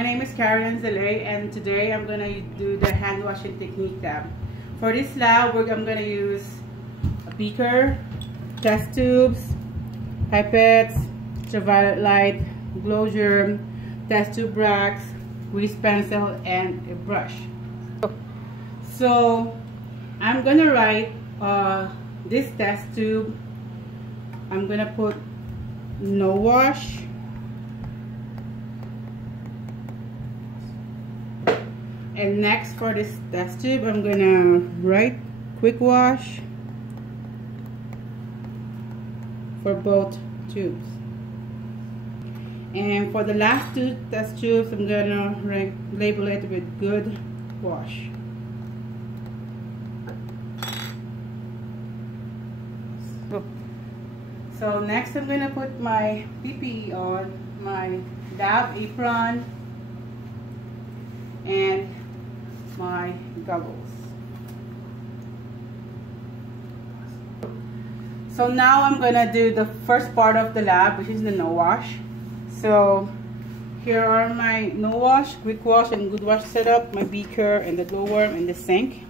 My name is Karen Zele, and today I'm going to do the hand washing technique lab. For this lab, I'm going to use a beaker, test tubes, pipettes, ultraviolet light, glow germ, test tube racks, grease pencil, and a brush. So I'm going to write this test tube. I'm going to put no wash. And next, for this test tube, I'm gonna write quick wash for both tubes. And for the last two test tubes, I'm gonna label it with good wash. So next, I'm gonna put my PPE on, my lab apron, and my goggles. So now I'm gonna do the first part of the lab, which is the no wash. So here are my no wash, quick wash, and good wash setup, my beaker and the glow worm and the sink.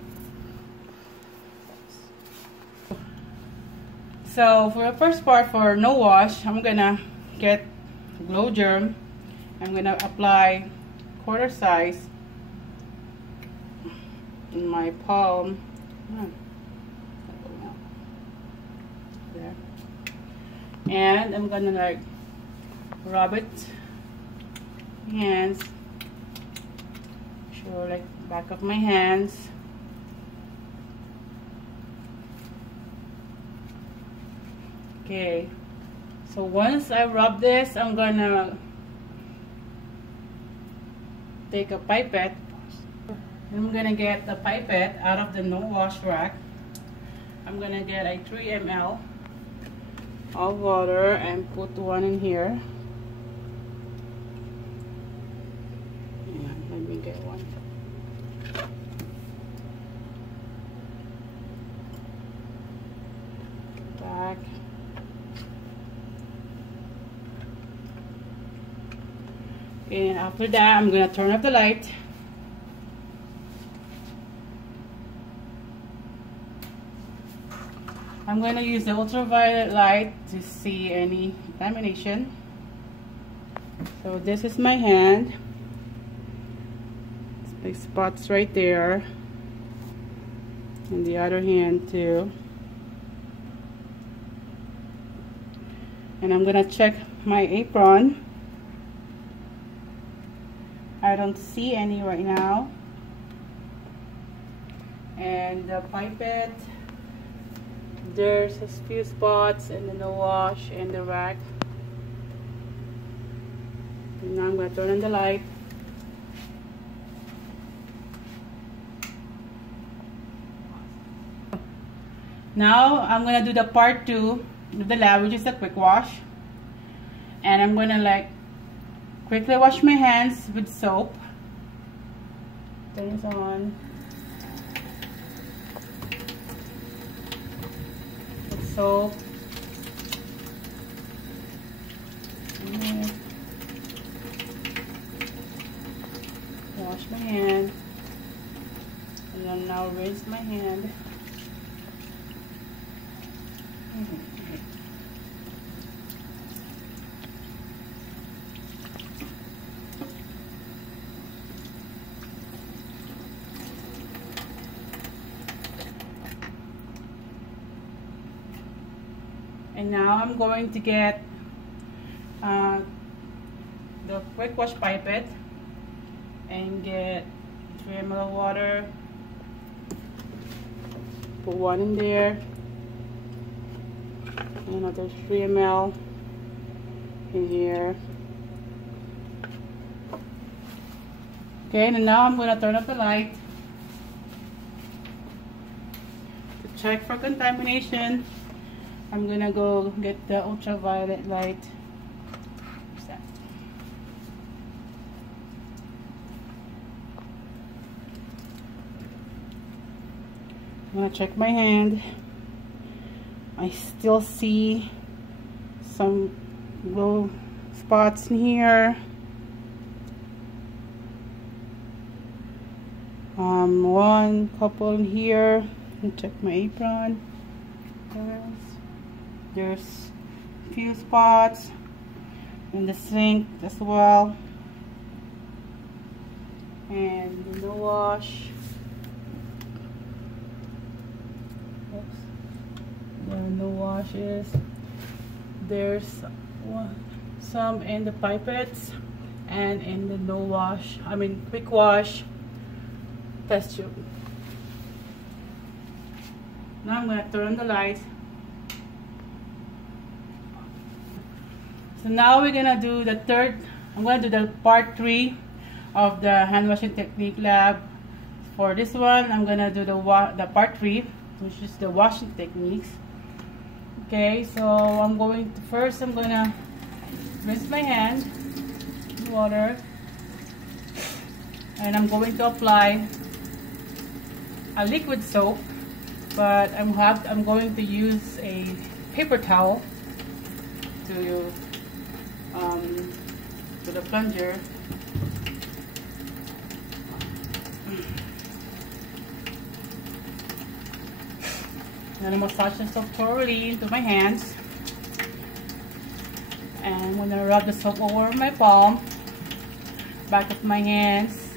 So for the first part, for no wash, I'm gonna get glow germ. I'm gonna apply quarter size in my palm. There. And I'm gonna like rub it hands, show like back of my hands. Okay, so once I rub this, I'm gonna take a pipette. I'm gonna get the pipette out of the no wash rack. I'm gonna get a 3 ml of water and put one in here. Yeah, let me get one. Back. And after that, I'm gonna turn off the light. I'm going to use the ultraviolet light to see any contamination. So this is my hand. Big spots right there. And the other hand too. And I'm going to check my apron. I don't see any right now. And the pipette, there's a few spots in the no wash and the rack. And now I'm going to turn on the light. Now I'm going to do the part 2 of the lab, which is the quick wash. And I'm going to like quickly wash my hands with soap. Turn this on. Soap. Wash my hand, and then now rinse my hand. And now I'm going to get the quick wash pipette and get 3 ml of water. Put one in there. And another 3 ml in here. Okay, and now I'm going to turn up the light to check for contamination. I'm gonna go get the ultraviolet light. I'm gonna check my hand. I still see some glow spots in here. One couple here. Check my apron. There's a few spots in the sink as well, and in the wash. Where the wash is, there's some in the pipettes and in the quick wash test tube. Now I'm going to turn the light. So now we're going to do I'm going to do the part 3 of the hand washing technique lab. For this one, I'm going to do the part 3, which is the washing techniques. Okay, so I'm going to rinse my hand in water, and I'm going to apply a liquid soap, but I'm going to use a paper towel to the plunger. And I'm massage the soap thoroughly into my hands, and I'm going to rub the soap over my palm, back of my hands,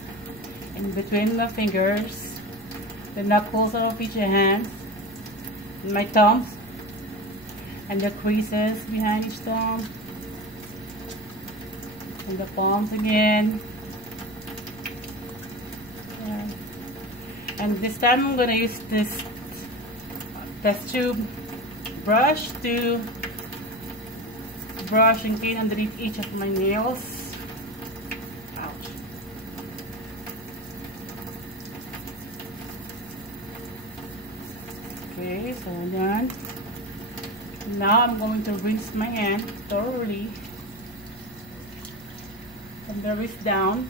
in between my fingers, the knuckles of each hand, my thumbs, and the creases behind each thumb, and the palms again. And this time I'm going to use this test tube brush to brush and clean underneath each of my nails. Ouch. Okay, so I'm done. Now I'm going to rinse my hand thoroughly from the wrist down.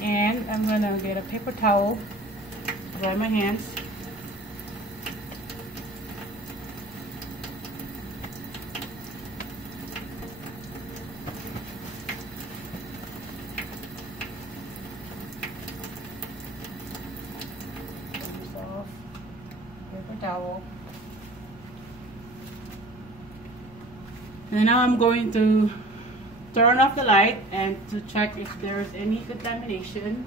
And I'm gonna get a paper towel, dry my hands. Off, paper towel. And now I'm going to turn off the light and to check if there's any contamination.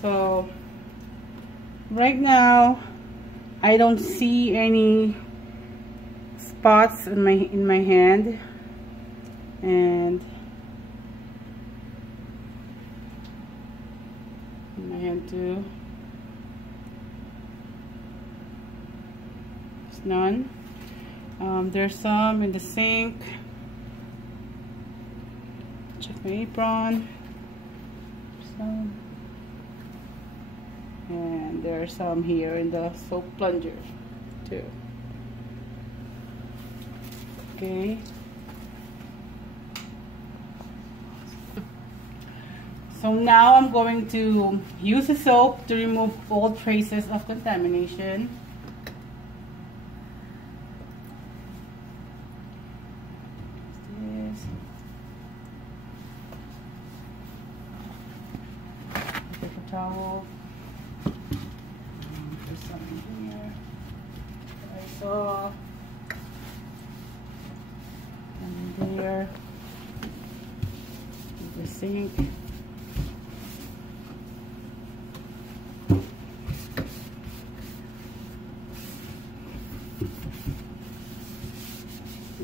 So right now I don't see any spots in my hand, and in my hand too. None. There's some in the sink. Check my apron. Some. And there are some here in the soap plunger too. Okay. So now I'm going to use the soap to remove all traces of contamination. Towel. There's something here that I saw, and there, the sink.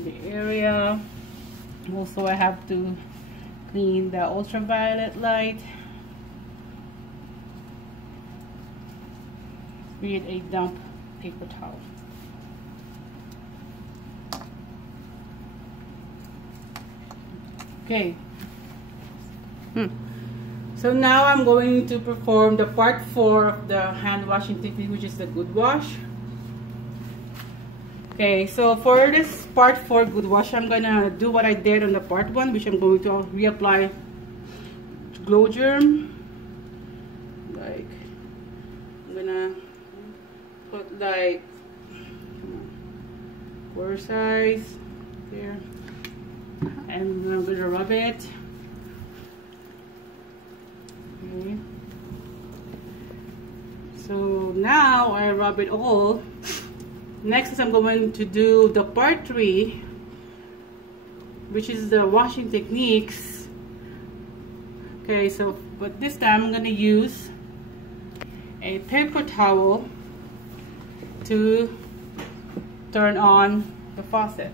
The area. Also, I have to clean the ultraviolet light. Create a damp paper towel. Okay. So now I'm going to perform the part 4 of the hand washing technique, which is the good wash. Okay, so for this part 4 good wash, I'm gonna do what I did on the part 1, which I'm going to reapply glow germ. Like, I'm gonna put like quarter size there, and I'm gonna rub it. Okay. So now I rub it all. Next is I'm going to do the part 3, which is the washing techniques. Okay, so but this time I'm going to use a paper towel to turn on the faucet.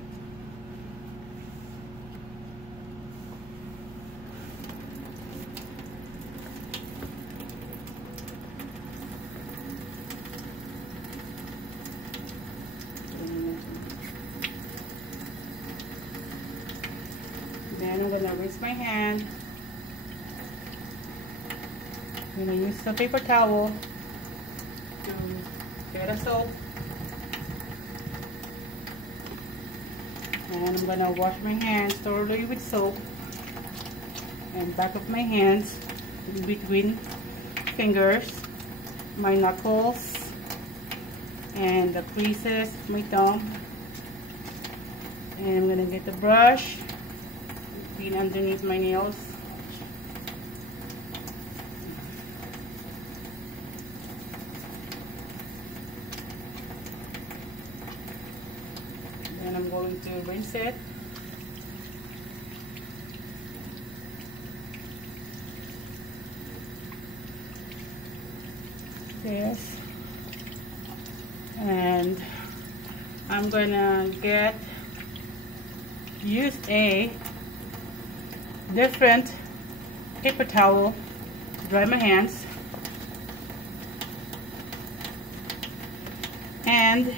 Then I'm going to rinse my hand. I'm going to use the paper towel to get a soap. And I'm going to wash my hands thoroughly with soap. And back of my hands, in between fingers, my knuckles, and the creases of my thumb. And I'm going to get the brush, clean underneath my nails. Then I'm going to rinse it. Yes. And I'm gonna use a different paper towel to dry my hands, and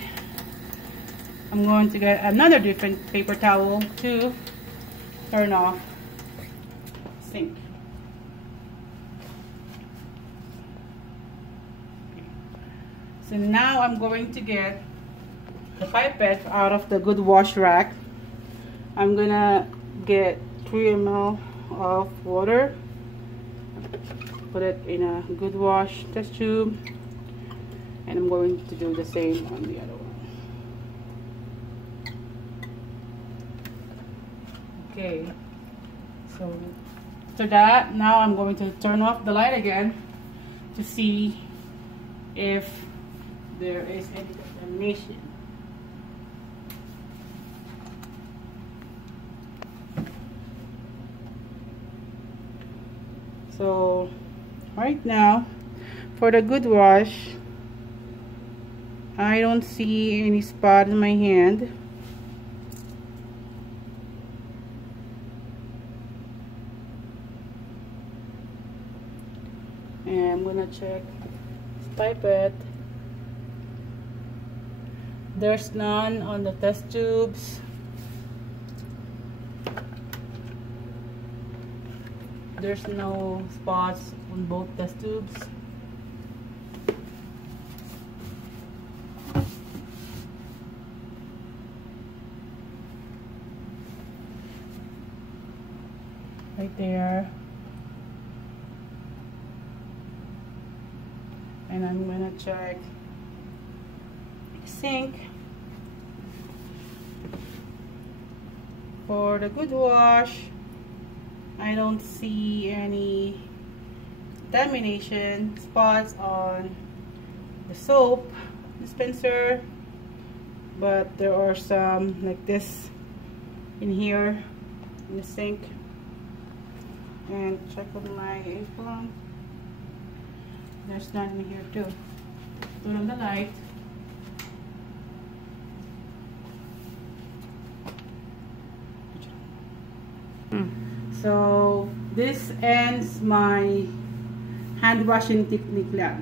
I'm going to get another different paper towel to turn off the sink. So now I'm going to get the pipette out of the good wash rack. I'm gonna get 3 ml of water, put it in a good wash test tube, and I'm going to do the same on the other one. Okay, so after that, now I'm going to turn off the light again to see if there is any contamination. So right now, for the good wash, I don't see any spot in my hand. And I'm gonna check this pipette. There's none on the test tubes. There's no spots on both test tubes. Right there. And I'm gonna check the sink. For the good wash, I don't see any contamination spots on the soap dispenser, but there are some like this in here in the sink. And check on my apron. There's none in here too. Turn on the light. So this ends my hand washing technique lab.